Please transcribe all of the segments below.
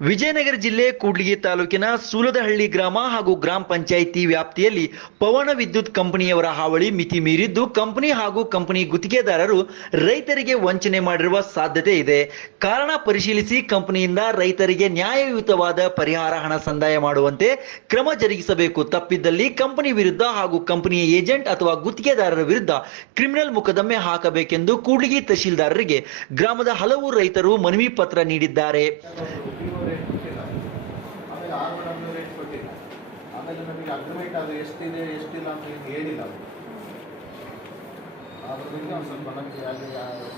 ವಿಜಯನಗರ ಜಿಲ್ಲೆ ಕೂಡ್ಲಿಗಿ ತಾಲೂಕಿನ ಸೂಲದಹಳ್ಳಿ ಗ್ರಾಮ ಹಾಗೂ ಗ್ರಾಮ ಪಂಚಾಯಿತಿ ವ್ಯಾಪ್ತಿಯಲ್ಲಿ ಪವನ ವಿದ್ಯುತ್ ಕಂಪನಿಯವರ ಹಾವಳಿ ಮಿತಿ ಮೀರಿದ್ದು, ಕಂಪನಿ ಹಾಗೂ ಕಂಪನಿ ಗುತ್ತಿಗೆದಾರರು ರೈತರಿಗೆ ವಂಚನೆ ಮಾಡಿರುವ ಸಾಧ್ಯತೆ ಇದೆ. ಕಾರಣ ಪರಿಶೀಲಿಸಿ ಕಂಪನಿಯಿಂದ ರೈತರಿಗೆ ನ್ಯಾಯಯುತವಾದ ಪರಿಹಾರ ಹಣ ಸಂದಾಯ ಮಾಡುವಂತೆ ಕ್ರಮ ಜರುಗಿಸಬೇಕು. ತಪ್ಪಿದ್ದಲ್ಲಿ ಕಂಪನಿ ವಿರುದ್ಧ ಹಾಗೂ ಕಂಪನಿಯ ಏಜೆಂಟ್ ಅಥವಾ ಗುತ್ತಿಗೆದಾರರ ವಿರುದ್ಧ ಕ್ರಿಮಿನಲ್ ಮೊಕದ್ದಮೆ ಹಾಕಬೇಕೆಂದು ಕೂಡ್ಲಿಗಿ ತಹಶೀಲ್ದಾರರಿಗೆ ಗ್ರಾಮದ ಹಲವು ರೈತರು ಮನವಿ ಪತ್ರ ನೀಡಿದ್ದಾರೆ ರೇಟ್ ಕೊಟ್ಟಿಲ್ಲ ಆಮೇಲೆ ಆರು ಡಬ್ಲ್ಯೂ ರೇಟ್ ಕೊಟ್ಟಿಲ್ಲ ಆಮೇಲೆ ನಮಗೆ ಅಗ್ರಿಮೆಂಟ್ ಅದು ಎಷ್ಟಿದೆ ಎಷ್ಟಿಲ್ಲ ಅಂತ ಏನು ಹೇಳಿಲ್ಲ ಅವರು. ಬಗ್ಗೆ ಒಂದು ಸ್ವಲ್ಪ ನಮಗೆ ಅಲ್ಲಿ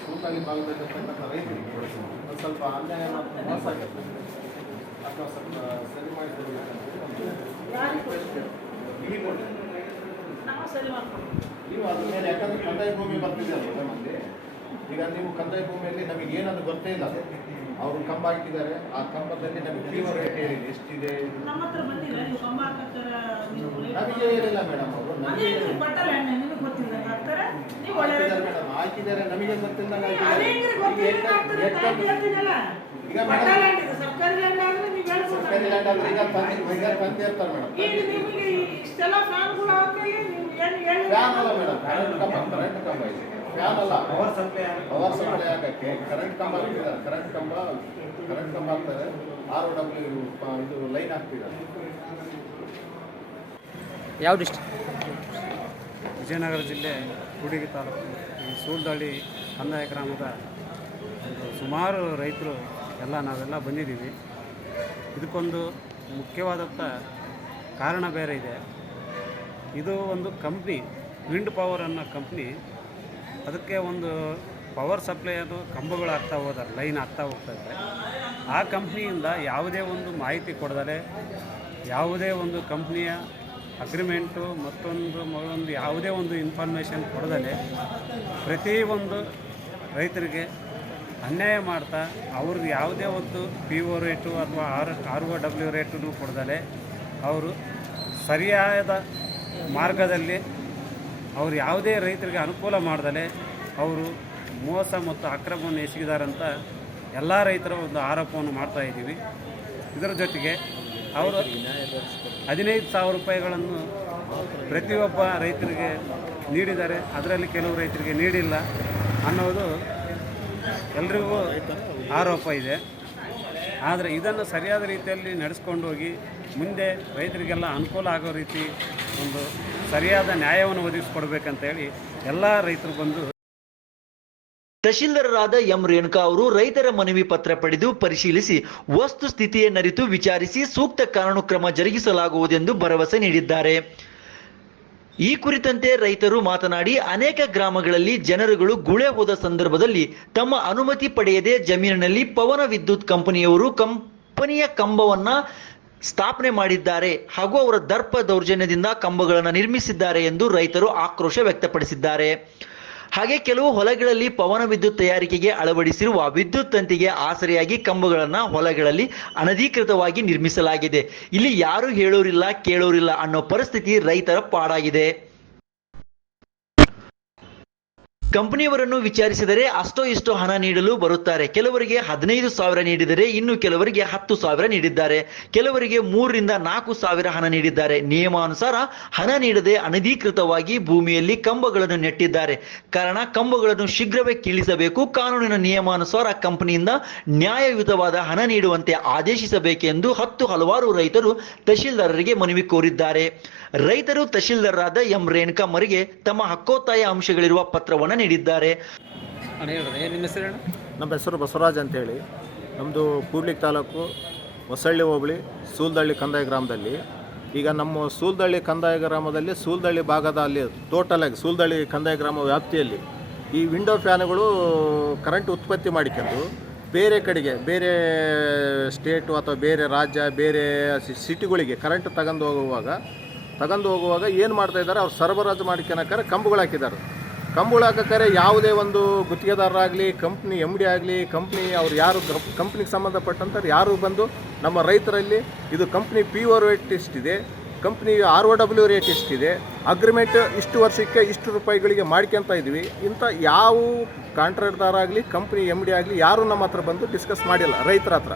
ಸೂಕಾಲಿ ಭಾಗದಲ್ಲಿರ್ತಕ್ಕಂಥ ರೈತರಿಗೆ ಒಂದು ಸ್ವಲ್ಪ ಅನ್ಯಾಯ ಮೋಸ ಆಗುತ್ತೆ. ಅಥವಾ ಸ್ವಲ್ಪ ಸರಿ ಮಾಡಿದ್ರೆ ನೀವು ಅದ್ರ ಮೇಲೆ ಯಾಕಂದ್ರೆ ಕಂದಾಯ ಭೂಮಿ ಬರ್ತಿದೆ ಅಲ್ವ ನಮಗೆ ಈಗ ನೀವು ಕಂದಾಯ ಭೂಮಿಯಲ್ಲಿ ನಮಗೆ ಏನದು ಗೊತ್ತೇ ಇಲ್ಲ. ಅವರು ಕಂಬ ಹಾಕಿದ್ದಾರೆ. ಆ ಕಂಬದಲ್ಲಿ ನಮಗೆ ಫೀವರ್ ರೇಟ್ ಹೇಳಿದೆ ಎಷ್ಟಿದೆ? ನಮಗೆ ಹೇಳಿಲ್ಲ ಮೇಡಮ್ ಅವರು. ಮೇಡಮ್. ಹಾಕಿದ್ದಾರೆ. ನಮಗೆ ಗೊತ್ತಿಲ್ಲ ಈಗ ಮೇಡಮ್- ಸರ್ಕಾರಿ ಲ್ಯಾಂಡ್ ಅಂದ್ರೆ ಈಗ ತಂದು ಈಗ ಮೇಡಮ್. ಫ್ಯಾನ್ ಅಲ್ಲ ಮೇಡಮ್. ಕರೆಂಟ್ ಕಂಬ ಕರೆಂಟ್ ಕಂಬ ಇದೆ. ಫ್ಯಾನ್ ಅಲ್ಲ ಪವರ್ ಸಪ್ಲೈ ಪವರ್ ಸಪ್ಲೈ ಆಗಕ್ಕೆ ಕರೆಂಟ್ ಕಂಬ ಹಾಕ್ತಿದ್ದಾರೆ. ಕರೆಂಟ್ ಕಂಬ ಕರೆಂಟ್ ಕಂಬ ಹಾಕ್ತಾರೆ. ಆರು ಡಬ್ಲ್ಯೂ ಇದು ಲೈನ್ ಹಾಕ್ತಿದ್ದಾರೆ. ಯಾವ ಡಿಸ್ಟ್ರಿಕ್ಟ್ ವಿಜಯನಗರ ಜಿಲ್ಲೆ ಕೂಡಿಗೆ ತಾಲೂಕು. ಈ ಸೂಲ್ದಳ್ಳಿ ಕಂದಾಯ ಗ್ರಾಮದ ಒಂದು ಸುಮಾರು ರೈತರು ಎಲ್ಲ ನಾವೆಲ್ಲ ಬಂದಿದ್ದೀವಿ. ಇದಕ್ಕೊಂದು ಮುಖ್ಯವಾದಂಥ ಕಾರಣ ಬೇರೆ ಇದೆ. ಇದು ಒಂದು ಕಂಪ್ನಿ ವಿಂಡ್ ಪವರ್ ಅನ್ನೋ ಕಂಪ್ನಿ ಅದಕ್ಕೆ ಒಂದು ಪವರ್ ಸಪ್ಲೈ ಅದು ಕಂಬಗಳು ಆಗ್ತಾ ಹೋದಾರೆ ಲೈನ್ ಆಗ್ತಾ ಹೋಗ್ತಾ ಇದೆ ಆ ಕಂಪ್ನಿಯಿಂದ ಯಾವುದೇ ಒಂದು ಮಾಹಿತಿ ಕೊಡದಲೆ ಯಾವುದೇ ಒಂದು ಕಂಪ್ನಿಯ ಅಗ್ರಿಮೆಂಟು ಮತ್ತೊಂದು ಮಗಳೊಂದು ಯಾವುದೇ ಒಂದು ಇನ್ಫಾರ್ಮೇಷನ್ ಕೊಡದಲೆ ಪ್ರತಿಯೊಂದು ರೈತರಿಗೆ ಅನ್ಯಾಯ ಮಾಡ್ತಾ ಅವ್ರಿಗೆ ಯಾವುದೇ ಒಂದು ಪಿ ಓ ರೇಟು ಅಥವಾ ಆರ್ ಆರ್ ಒ ಡಬ್ಲ್ಯೂ ರೇಟನ್ನು ಕೊಡದಲೆ ಅವರು ಸರಿಯಾದ ಮಾರ್ಗದಲ್ಲಿ ಅವರು ಯಾವುದೇ ರೈತರಿಗೆ ಅನುಕೂಲ ಮಾಡದಲೆ ಅವರು ಮೋಸ ಮತ್ತು ಅಕ್ರಮವನ್ನು ಎಸಗಿದಾರಂತ ಎಲ್ಲ ರೈತರ ಒಂದು ಆರೋಪವನ್ನು ಮಾಡ್ತಾ ಇದ್ದೀವಿ. ಇದರ ಜೊತೆಗೆ ಅವರು ಹದಿನೈದು ಸಾವಿರ ರೂಪಾಯಿಗಳನ್ನು ಪ್ರತಿಯೊಬ್ಬ ರೈತರಿಗೆ ನೀಡಿದ್ದಾರೆ. ಅದರಲ್ಲಿ ಕೆಲವು ರೈತರಿಗೆ ನೀಡಿಲ್ಲ ಅನ್ನೋದು ಎಲ್ರಿಗೂ ಆರೋಪ ಇದೆ. ಆದರೆ ಇದನ್ನು ಸರಿಯಾದ ರೀತಿಯಲ್ಲಿ ನಡೆಸ್ಕೊಂಡು ಹೋಗಿ ಮುಂದೆ ರೈತರಿಗೆಲ್ಲ ಅನುಕೂಲ ಆಗೋ ರೀತಿ ಒಂದು ಸರಿಯಾದ ನ್ಯಾಯವನ್ನು ಒದಗಿಸ್ಕೊಡ್ಬೇಕಂತೇಳಿ ಎಲ್ಲ ರೈತರು ಬಂದು ತಹಶೀಲ್ದಾರರಾದ ಎಂ ರೇಣುಕಾ ಅವರು ರೈತರ ಮನವಿ ಪತ್ರ ಪಡೆದು ಪರಿಶೀಲಿಸಿ ವಸ್ತು ಸ್ಥಿತಿಯನ್ನರಿತು ವಿಚಾರಿಸಿ ಸೂಕ್ತ ಕಾನೂನು ಜರುಗಿಸಲಾಗುವುದೆಂದು ಭರವಸೆ ನೀಡಿದ್ದಾರೆ. ಈ ಕುರಿತಂತೆ ರೈತರು ಮಾತನಾಡಿ, ಅನೇಕ ಗ್ರಾಮಗಳಲ್ಲಿ ಜನರುಗಳು ಗುಳೆ ಹೋದ ಸಂದರ್ಭದಲ್ಲಿ ತಮ್ಮ ಅನುಮತಿ ಪಡೆಯದೆ ಜಮೀನಿನಲ್ಲಿ ಪವನ ವಿದ್ಯುತ್ ಕಂಪನಿಯವರು ಕಂಪನಿಯ ಕಂಬವನ್ನ ಸ್ಥಾಪನೆ ಮಾಡಿದ್ದಾರೆ ಹಾಗೂ ಅವರ ದರ್ಪ ದೌರ್ಜನ್ಯದಿಂದ ಕಂಬಗಳನ್ನು ನಿರ್ಮಿಸಿದ್ದಾರೆ ಎಂದು ರೈತರು ಆಕ್ರೋಶ ವ್ಯಕ್ತಪಡಿಸಿದ್ದಾರೆ. ಹಾಗೆ ಕೆಲವು ಹೊಲಗಳಲ್ಲಿ ಪವನ ವಿದ್ಯುತ್ ತಯಾರಿಕೆಗೆ ಅಳವಡಿಸಿರುವ ವಿದ್ಯುತ್ ತಂತಿಗೆ ಆಸರೆಯಾಗಿ ಕಂಬಗಳನ್ನು ಹೊಲಗಳಲ್ಲಿ ಅನಧಿಕೃತವಾಗಿ ನಿರ್ಮಿಸಲಾಗಿದೆ. ಇಲ್ಲಿ ಯಾರು ಹೇಳೋರಿಲ್ಲ, ಕೇಳೋರಿಲ್ಲ ಅನ್ನೋ ಪರಿಸ್ಥಿತಿ ರೈತರ ಪಾಡಾಗಿದೆ. ಕಂಪನಿಯವರನ್ನು ವಿಚಾರಿಸಿದರೆ ಅಷ್ಟೋ ಇಷ್ಟೋ ಹಣ ನೀಡಲು ಬರುತ್ತಾರೆ. ಕೆಲವರಿಗೆ ಹದಿನೈದು ಸಾವಿರ ನೀಡಿದರೆ ಇನ್ನು ಕೆಲವರಿಗೆ ಹತ್ತು ಸಾವಿರ ನೀಡಿದ್ದಾರೆ. ಕೆಲವರಿಗೆ ಮೂರರಿಂದ ನಾಲ್ಕು ಸಾವಿರ ಹಣ ನೀಡಿದ್ದಾರೆ. ನಿಯಮಾನುಸಾರ ಹಣ ನೀಡದೆ ಅನಧಿಕೃತವಾಗಿ ಭೂಮಿಯಲ್ಲಿ ಕಂಬಗಳನ್ನು ನೆಟ್ಟಿದ್ದಾರೆ. ಕಾರಣ ಕಂಬಗಳನ್ನು ಶೀಘ್ರವೇ ಕೀಳಿಸಬೇಕು. ಕಾನೂನಿನ ನಿಯಮಾನುಸಾರ ಕಂಪನಿಯಿಂದ ನ್ಯಾಯಯುತವಾದ ಹಣ ನೀಡುವಂತೆ ಆದೇಶಿಸಬೇಕೆಂದು ಹತ್ತು ಹಲವಾರು ರೈತರು ತಹಶೀಲ್ದಾರರಿಗೆ ಮನವಿ ಕೋರಿದ್ದಾರೆ. ರೈತರು ತಹಶೀಲ್ದಾರರಾದ ಎಂ ರೇಣುಕಮ್ಮರಿಗೆ ತಮ್ಮ ಹಕ್ಕೋತ್ತಾಯ ಅಂಶಗಳಿರುವ ಪತ್ರವನ್ನು ನೀಡಿದ್ದಾರೆ. ನಮ್ಮ ಹೆಸರು ಬಸವರಾಜ್ ಅಂತೇಳಿ. ನಮ್ಮದು ಕೂಡ್ಲಿಕ್ ತಾಲೂಕು ಹೊಸಳ್ಳಿ ಹೋಬಳಿ ಸೂಲ್ದಳ್ಳಿ ಕಂದಾಯ ಗ್ರಾಮದಲ್ಲಿ. ಈಗ ನಮ್ಮ ಸೂಲ್ದಳ್ಳಿ ಕಂದಾಯ ಗ್ರಾಮದಲ್ಲಿ ಸೂಲ್ದಳ್ಳಿ ಭಾಗದ ಅಲ್ಲಿ ಟೋಟಲ್ ಆಗಿ ಸೂಲ್ದಳ್ಳಿ ಕಂದಾಯ ಗ್ರಾಮ ವ್ಯಾಪ್ತಿಯಲ್ಲಿ ಈ ವಿಂಡೋ ಫ್ಯಾನ್ಗಳು ಕರೆಂಟ್ ಉತ್ಪತ್ತಿ ಮಾಡಿಕೊಂಡು ಬೇರೆ ಕಡೆಗೆ ಬೇರೆ ಸ್ಟೇಟು ಅಥವಾ ಬೇರೆ ರಾಜ್ಯ ಬೇರೆ ಸಿ- ಸಿಟಿಗಳಿಗೆ ಕರೆಂಟ್ ತಗೊಂಡು ಹೋಗುವಾಗ ತಗೊಂಡು ಹೋಗುವಾಗ ಏನು ಮಾಡ್ತಾ ಇದ್ದಾರೆ? ಅವ್ರು ಸರಬರಾಜು ಮಾಡ್ಕೊಳಕ್ಕಾರೆ ಕಂಬಗಳು ಹಾಕಿದ್ದಾರೆ. ಕಂಬಗಳು ಹಾಕಕ್ಕರೆ ಯಾವುದೇ ಒಂದು ಗುತ್ತಿಗೆದಾರರಾಗಲಿ ಕಂಪ್ನಿ ಎಂ ಡಿ ಆಗಲಿ ಕಂಪ್ನಿ ಅವ್ರು ಯಾರು ಕಂಪ್ನಿಗೆ ಸಂಬಂಧಪಟ್ಟಂಥವ್ರು ಯಾರು ಬಂದು ನಮ್ಮ ರೈತರಲ್ಲಿ ಇದು ಕಂಪ್ನಿ ಪಿ ಓ ರೇಟ್ ಎಷ್ಟಿದೆ company R O W rate ಎಷ್ಟಿದೆ ಅಗ್ರಿಮೆಂಟ್ ಇಷ್ಟು ವರ್ಷಕ್ಕೆ ಇಷ್ಟು ರೂಪಾಯಿಗಳಿಗೆ ಮಾಡ್ಕೊಂತ ಇದ್ವಿ. ಇಂಥ ಯಾವ ಕಾಂಟ್ರಾಕ್ಟ್ದಾರಾಗಲಿ ಕಂಪ್ನಿ ಎಂ ಡಿ ಆಗಲಿ ಯಾರೂ ನಮ್ಮ ಹತ್ರ ಬಂದು ಡಿಸ್ಕಸ್ ಮಾಡಿಲ್ಲ ರೈತರ ಹತ್ರ.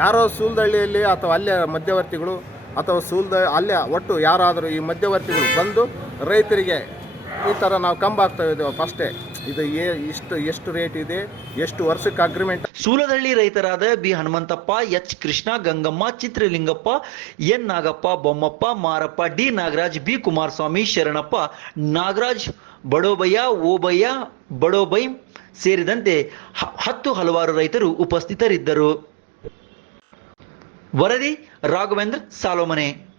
ಯಾರೋ ಸೂಲ್ದಳ್ಳಿಯಲ್ಲಿ ಅಥವಾ ಅಲ್ಲೇ ಮಧ್ಯವರ್ತಿಗಳು ಅಥವಾ ಸೂಲ್ದ ಅಲ್ಲೇ ಒಟ್ಟು ಯಾರಾದರೂ ಈ ಮಧ್ಯವರ್ತಿಗಳು ಬಂದು ರೈತರಿಗೆ ಈ ಥರ ನಾವು ಕಂಬ ಆಗ್ತಾ ಇದ್ದೇವೆ ಫಸ್ಟೇ ಇದು ಏ ಇಷ್ಟು, ಎಷ್ಟು ರೇಟ್ ಇದೆ, ಎಷ್ಟು ವರ್ಷಕ್ಕೆ agreement Suladahalli ರೈತರಾದ B Hanumanthappa, H Krishna, Gangamma, Chitralingappa, N Nagappa, Bommappa, Marappa, D Nagaraj, B Kumaraswamy, Sharanappa, Nagaraj, Badobayya, Obayya, Badobai ಸೇರಿದಂತೆ ಹತ್ತು ಹಲವಾರು ರೈತರು ಉಪಸ್ಥಿತರಿದ್ದರು. ವರದಿ ರಾಘವೇಂದ್ರ ಸಾಲೋಮನೆ.